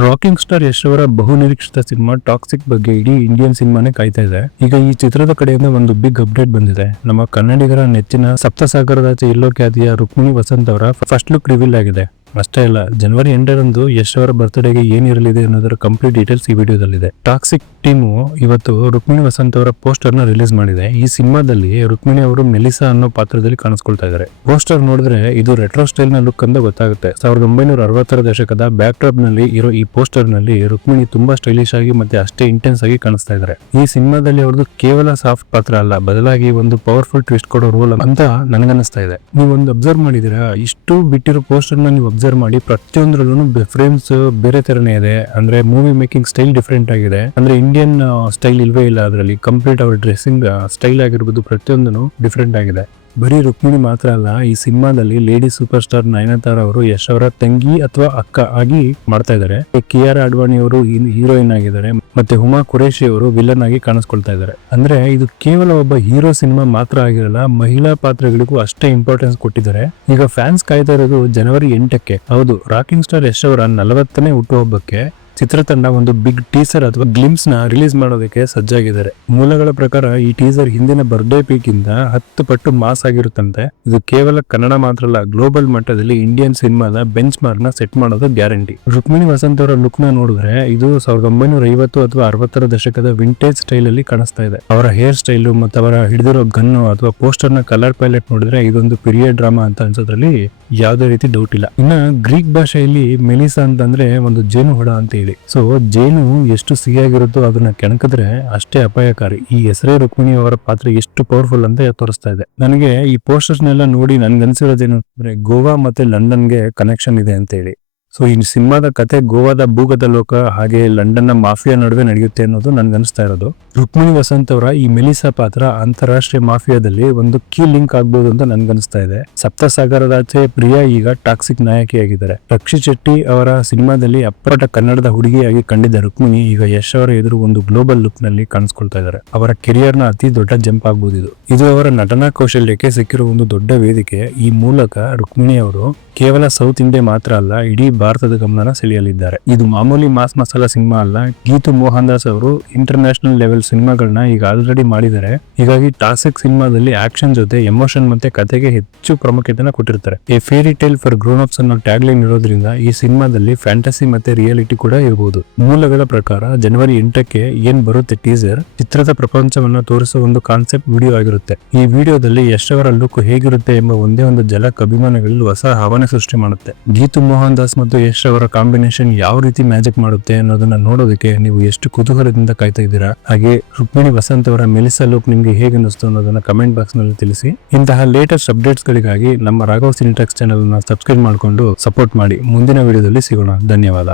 Rocking star Yash ಅವರ ಬಹುನಿರೀಕ್ಷಿತ cinema toxic ಬಗ್ಗೆ ಇಡೀ ಇಂಡಿಯನ್ ಸಿನಿಮಾನೇ ಕಾಯ್ತಾ ಇದೆ. ಈಗ ಈ ಚಿತ್ರದ ಕಡೆಯಿಂದ ಒಂದು ಬಿಗ್ ಅಪ್ಡೇಟ್ ಬಂದಿದೆ. ನಮ್ಮ ಕನ್ನಡಿಗರ ನೆಚ್ಚಿನ ಸಪ್ತಸಾಗರದಾಚೆ ಎಲ್ಲೋ ಖ್ಯಾತಿಯ ರುಕ್ಮಿಣಿ ವಸಂತ್ ಅವರ ಫಸ್ಟ್ ಲುಕ್ ರಿವೀಲ್ ಆಗಿದೆ. ಅಷ್ಟೇ ಅಲ್ಲ, ಜನವರಿ 8ರಂದು ಯಶ್ ಅವರ ಬರ್ತ್ಡೇಗೆ ಏನಿರಲಿದೆ ಅನ್ನೋದರ ಕಂಪ್ಲೀಟ್ ಡೀಟೇಲ್ಸ್ ಈ ವಿಡಿಯೋದಲ್ಲಿದೆ. ಟಾಕ್ಸಿಕ್ ಟೀಮು ಇವತ್ತು ರುಕ್ಮಿಣಿ ವಸಂತ್ ಅವರ ಪೋಸ್ಟರ್ ನ ರಿಲೀಸ್ ಮಾಡಿದೆ. ಈ ಸಿನಿಮಾದಲ್ಲಿ ರುಕ್ಮಿಣಿ ಅವರು ಮೆಲಿಸಾ ಅನ್ನೋ ಪಾತ್ರದಲ್ಲಿ ಕಾಣಿಸ್ಕೊಳ್ತಾ ಇದ್ದಾರೆ. ಪೋಸ್ಟರ್ ನೋಡಿದ್ರೆ ಇದು ರೆಟ್ರೋ ಸ್ಟೈಲ್ ನ ಲುಕ್ ಅಂತ ಗೊತ್ತಾಗುತ್ತೆ. 1960ರ ದಶಕದ ಬ್ಯಾಕ್ ಡ್ರಾಪ್ ನಲ್ಲಿ ಇರೋ ಈ ಪೋಸ್ಟರ್ ನಲ್ಲಿ ರುಕ್ಮಿಣಿ ತುಂಬಾ ಸ್ಟೈಲಿಶ್ ಆಗಿ ಮತ್ತೆ ಅಷ್ಟೇ ಇಂಟೆನ್ಸ್ ಆಗಿ ಕಾಣಿಸ್ತಾ ಇದ್ದಾರೆ. ಈ ಸಿನಿಮಾದಲ್ಲಿ ಅವ್ರದ್ದು ಕೇವಲ ಸಾಫ್ಟ್ ಪಾತ್ರ ಅಲ್ಲ, ಬದಲಾಗಿ ಒಂದು ಪವರ್ಫುಲ್ ಟ್ವಿಸ್ಟ್ ಕೊಡೋ ರೋಲ್ ಅಂತ ನನಗನ್ನಿಸ್ತಾ ಇದೆ. ನೀವೊಂದು ಅಬ್ಸರ್ವ್ ಮಾಡಿದಿರಾ, ಇಷ್ಟು ಬಿಟ್ಟಿರೋ ಪೋಸ್ಟರ್ ನ ನೀವು ಅಬ್ಸರ್ವ್ ಮಾಡಿ, ಪ್ರತಿಯೊಂದ್ರಲ್ಲೂ ಫ್ರೇಮ್ಸ್ ಬೇರೆ ತರನೇ ಇದೆ. ಅಂದ್ರೆ ಮೂವಿ ಮೇಕಿಂಗ್ ಸ್ಟೈಲ್ ಡಿಫ್ರೆಂಟ್ ಆಗಿದೆ. ಅಂದ್ರೆ ಇಂಡಿಯನ್ ಸ್ಟೈಲ್ ಇಲ್ವೇ ಇಲ್ಲ ಅದರಲ್ಲಿ. ಕಂಪ್ಲೀಟ್ ಅವ್ರ ಡ್ರೆಸ್ಸಿಂಗ್ ಸ್ಟೈಲ್ ಆಗಿರ್ಬೋದು, ಪ್ರತಿಯೊಂದನ್ನು ಡಿಫ್ರೆಂಟ್ ಆಗಿದೆ. ಬರೀ ರುಕ್ಮಿಣಿ ಮಾತ್ರ ಅಲ್ಲ, ಈ ಸಿನಿಮಾದಲ್ಲಿ ಲೇಡಿ ಸೂಪರ್ ಸ್ಟಾರ್ ನಯನತಾರ ಅವರು ಯಶ್ ಅವರ ತಂಗಿ ಅಥವಾ ಅಕ್ಕ ಆಗಿ ಮಾಡ್ತಾ ಇದ್ದಾರೆ. ಕಿಯಾರಾ ಅಡ್ವಾಣಿ ಅವರು ಹೀರೋಯಿನ್ ಆಗಿದ್ದಾರೆ, ಮತ್ತೆ ಹುಮಾ ಕುರೇಶಿ ಅವರು ವಿಲನ್ ಆಗಿ ಕಾಣಿಸ್ಕೊಳ್ತಾ ಇದ್ದಾರೆ. ಅಂದ್ರೆ ಇದು ಕೇವಲ ಒಬ್ಬ ಹೀರೋ ಸಿನಿಮಾ ಮಾತ್ರ ಆಗಿರಲ್ಲ, ಮಹಿಳಾ ಪಾತ್ರಗಳಿಗೂ ಅಷ್ಟೇ ಇಂಪಾರ್ಟೆನ್ಸ್ ಕೊಟ್ಟಿದ್ದಾರೆ. ಈಗ ಫ್ಯಾನ್ಸ್ ಕಾಯ್ತಾ ಇರೋದು ಜನವರಿ 8ಕ್ಕೆ. ಹೌದು, ರಾಕಿಂಗ್ ಸ್ಟಾರ್ ಯಶ್ ಅವರ 40ನೇ ಹುಟ್ಟುಹಬ್ಬಕ್ಕೆ ಚಿತ್ರತಂಡ ಒಂದು ಬಿಗ್ ಟೀಸರ್ ಅಥವಾ ಗ್ಲಿಮ್ಸ್ ನ ರಿಲೀಸ್ ಮಾಡೋದಕ್ಕೆ ಸಜ್ಜಾಗಿದ್ದಾರೆ. ಮೂಲಗಳ ಪ್ರಕಾರ ಈ ಟೀಸರ್ ಹಿಂದಿನ ಬರ್ಡೇ ಪೀಕ್ ಇಂದ 10 ಪಟ್ಟು ಮಾಸ್ ಆಗಿರುತ್ತಂತೆ. ಇದು ಕೇವಲ ಕನ್ನಡ ಮಾತ್ರ ಅಲ್ಲ, ಗ್ಲೋಬಲ್ ಮಟ್ಟದಲ್ಲಿ ಇಂಡಿಯನ್ ಸಿನಿಮಾದ ಬೆಂಚ್ ಮಾರ್ಕ್ ನ ಸೆಟ್ ಮಾಡೋದು ಗ್ಯಾರಂಟಿ. ರುಕ್ಮಿಣಿ ವಸಂತ್ ಅವರ ಲುಕ್ ನ ನೋಡಿದ್ರೆ ಇದು 1950 ಅಥವಾ 60ರ ದಶಕದ ವಿಂಟೇಜ್ ಸ್ಟೈಲ್ ಅಲ್ಲಿ ಕಾಣಿಸ್ತಾ ಇದೆ. ಅವರ ಹೇರ್ ಸ್ಟೈಲ್ ಮತ್ತು ಅವರ ಹಿಡಿದಿರೋ ಗನ್ನು ಅಥವಾ ಪೋಸ್ಟರ್ ನ ಕಲರ್ ಪ್ಯಾಲೆಟ್ ನೋಡಿದ್ರೆ ಇದೊಂದು ಪೀರಿಯಡ್ ಡ್ರಾಮಾ ಅಂತ ಅನ್ಸೋದ್ರಲ್ಲಿ ಯಾವುದೇ ರೀತಿ ಡೌಟ್ ಇಲ್ಲ. ಇನ್ನ ಗ್ರೀಕ್ ಭಾಷೆಯಲ್ಲಿ ಮೆಲಿಸಾ ಅಂತಂದ್ರೆ ಒಂದು ಜೇನು ಹುಳ ಅಂತ ಹೇಳಿ. ಸೊ ಜೇನು ಎಷ್ಟು ಸಿಹಿಯಾಗಿರುತ್ತೋ ಅದನ್ನ ಕೆಣಕಿದ್ರೆ ಅಷ್ಟೇ ಅಪಾಯಕಾರಿ. ಈ ಹೆಸರೇ ರುಕ್ಮಿಣಿ ಅವರ ಪಾತ್ರ ಎಷ್ಟು ಪವರ್ಫುಲ್ ಅಂತ ತೋರಿಸ್ತಾ ಇದೆ. ನನಗೆ ಈ ಪೋಸ್ಟರ್ಸ್ ನೆಲ್ಲ ನೋಡಿ ನನ್ಗನ್ಸಿರೋದೇನು ಅಂದ್ರೆ ಗೋವಾ ಮತ್ತೆ ಲಂಡನ್ಗೆ ಕನೆಕ್ಷನ್ ಇದೆ ಅಂತ ಹೇಳಿ. ಸೊ ಈ ಸಿನಿಮಾದ ಕತೆ ಗೋವಾದ ಭೂಗತ ಲೋಕ ಹಾಗೆ ಲಂಡನ್ ನ ಮಾಫಿಯಾ ನಡುವೆ ನಡೆಯುತ್ತೆ ಅನ್ನೋದು ನನ್ಗನ್ಸ್ತಾ ಇರೋದು. ರುಕ್ಮಿಣಿ ವಸಂತ್ ಅವರ ಈ ಮೆಲಿಸಾ ಪಾತ್ರ ಅಂತಾರಾಷ್ಟ್ರೀಯ ಮಾಫಿಯಾದಲ್ಲಿ ಒಂದು ಕೀ ಲಿಂಕ್ ಆಗ್ಬಹುದು ಅಂತ ನನ್ಗನ್ಸ್ತಾ ಇದೆ. ಸಪ್ತಸಾಗರದಾಚೆ ಪ್ರಿಯಾ ಈಗ ಟಾಕ್ಸಿಕ್ ನಾಯಕಿಯಾಗಿದ್ದಾರೆ. ರಕ್ಷಿತ್ ಶೆಟ್ಟಿ ಅವರ ಸಿನಿಮಾದಲ್ಲಿ ಅಪ್ಪಟ ಕನ್ನಡದ ಹುಡುಗಿಯಾಗಿ ಕಂಡಿದ್ದ ರುಕ್ಮಿಣಿ ಈಗ ಯಶ್ ಅವರ ಎದುರು ಒಂದು ಗ್ಲೋಬಲ್ ಲುಕ್ ನಲ್ಲಿ ಕಾಣಿಸ್ಕೊಳ್ತಾ ಇದ್ದಾರೆ. ಅವರ ಕೆರಿಯರ್ ನ ಅತಿ ದೊಡ್ಡ ಜಂಪ್ ಆಗ್ಬಹುದು ಇದು ಅವರ ನಟನಾ ಕೌಶಲ್ಯಕ್ಕೆ ಸಿಕ್ಕಿರುವ ಒಂದು ದೊಡ್ಡ ವೇದಿಕೆ. ಈ ಮೂಲಕ ರುಕ್ಮಿಣಿ ಅವರು ಕೇವಲ ಸೌತ್ ಇಂಡಿಯಾ ಮಾತ್ರ ಅಲ್ಲ, ಇಡೀ ಭಾರತದ ಗಮನ ಸೆಳೆಯಲಿದ್ದಾರೆ. ಇದು ಮಾಮೂಲಿ ಮಾಸ್ ಮಸಾಲಾ ಸಿನಿಮಾ ಅಲ್ಲ. ಗೀತು ಮೋಹನ್ ದಾಸ್ ಅವರು ಇಂಟರ್ನ್ಯಾಷನಲ್ ಲೆವೆಲ್ ಸಿನಿಮಾಗಳನ್ನ ಈಗ ಆಲ್ರೆಡಿ ಮಾಡಿದ್ದಾರೆ. ಹೀಗಾಗಿ ಟಾಕ್ಸಿಕ್ ಸಿನಿಮಾದಲ್ಲಿ ಆಕ್ಷನ್ ಜೊತೆ ಎಮೋಷನ್ ಮತ್ತೆ ಕತೆಗೆ ಹೆಚ್ಚು ಪ್ರಾಮುಖ್ಯತೆನ ಕೊಟ್ಟಿರ್ತಾರೆ. A fairy tale for grown ups ಅನ್ನೋ ಟ್ಯಾಗ್ ಲೈನ್ ಇರೋದ್ರಿಂದ ಈ ಸಿನಿಮಾದಲ್ಲಿ ಫ್ಯಾಂಟಸಿ ಮತ್ತೆ ರಿಯಾಲಿಟಿ ಕೂಡ ಇರಬಹುದು. ಮೂಲಗಳ ಪ್ರಕಾರ ಜನವರಿ 8ಕ್ಕೆ ಏನ್ ಬರುತ್ತೆ ಟೀಸರ್, ಚಿತ್ರದ ಪ್ರಪಂಚವನ್ನ ತೋರಿಸುವ ಒಂದು ಕಾನ್ಸೆಪ್ಟ್ ವಿಡಿಯೋ ಆಗಿರುತ್ತೆ. ಈ ವಿಡಿಯೋದಲ್ಲಿ ಯಶ್ ಅವರ ಲುಕ್ ಹೇಗಿರುತ್ತೆ ಎಂಬ ಒಂದೇ ಒಂದು ಝಲಕ್ ಅಭಿಮಾನಿಗಳಲ್ಲಿ ಹೊಸ ಭಾವನೆ ಸೃಷ್ಟಿ ಮಾಡುತ್ತೆ. ಗೀತು ಮೋಹನ್ ದಾಸ್ ಮತ್ತು ಯಶ್ ಅವರ ಕಾಂಬಿನೇಷನ್ ಯಾವ ರೀತಿ ಮ್ಯಾಜಿಕ್ ಮಾಡುತ್ತೆ ಅನ್ನೋದನ್ನ ನೋಡೋದಕ್ಕೆ ನೀವು ಎಷ್ಟು ಕುತೂಹಲದಿಂದ ಕಾಯ್ತಾ ಇದ್ದೀರಾ. ಹಾಗೆ ರುಕ್ಮಿಣಿ ವಸಂತ್ ಅವರ ಮೆಲಿಸಾ ಲುಕ್ ನಿಮ್ಗೆ ಹೇಗೆ ಅನ್ನಿಸ್ತು ಅನ್ನೋದನ್ನ ಕಮೆಂಟ್ ಬಾಕ್ಸ್ ನಲ್ಲಿ ತಿಳಿಸಿ. ಇಂತಹ ಲೇಟೆಸ್ಟ್ ಅಪ್ಡೇಟ್ಸ್ ಗಳಿಗಾಗಿ ನಮ್ಮ ರಾಘವ್ ಸಿನಿಟಾಕ್ಸ್ ಚಾನೆಲ್ ನ ಸಬ್ಸ್ಕ್ರೈಬ್ ಮಾಡಿಕೊಂಡು ಸಪೋರ್ಟ್ ಮಾಡಿ. ಮುಂದಿನ ವಿಡಿಯೋದಲ್ಲಿ ಸಿಗೋಣ. ಧನ್ಯವಾದ.